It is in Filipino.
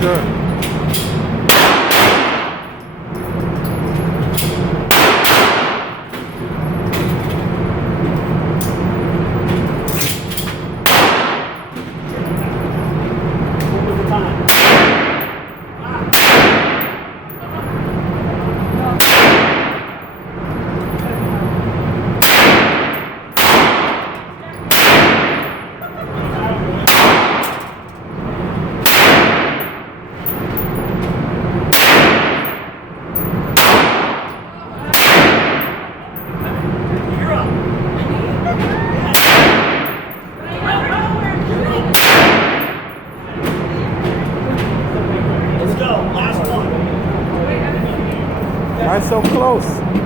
Good. What was the time? You're up. Let's go. Last one. Why so close?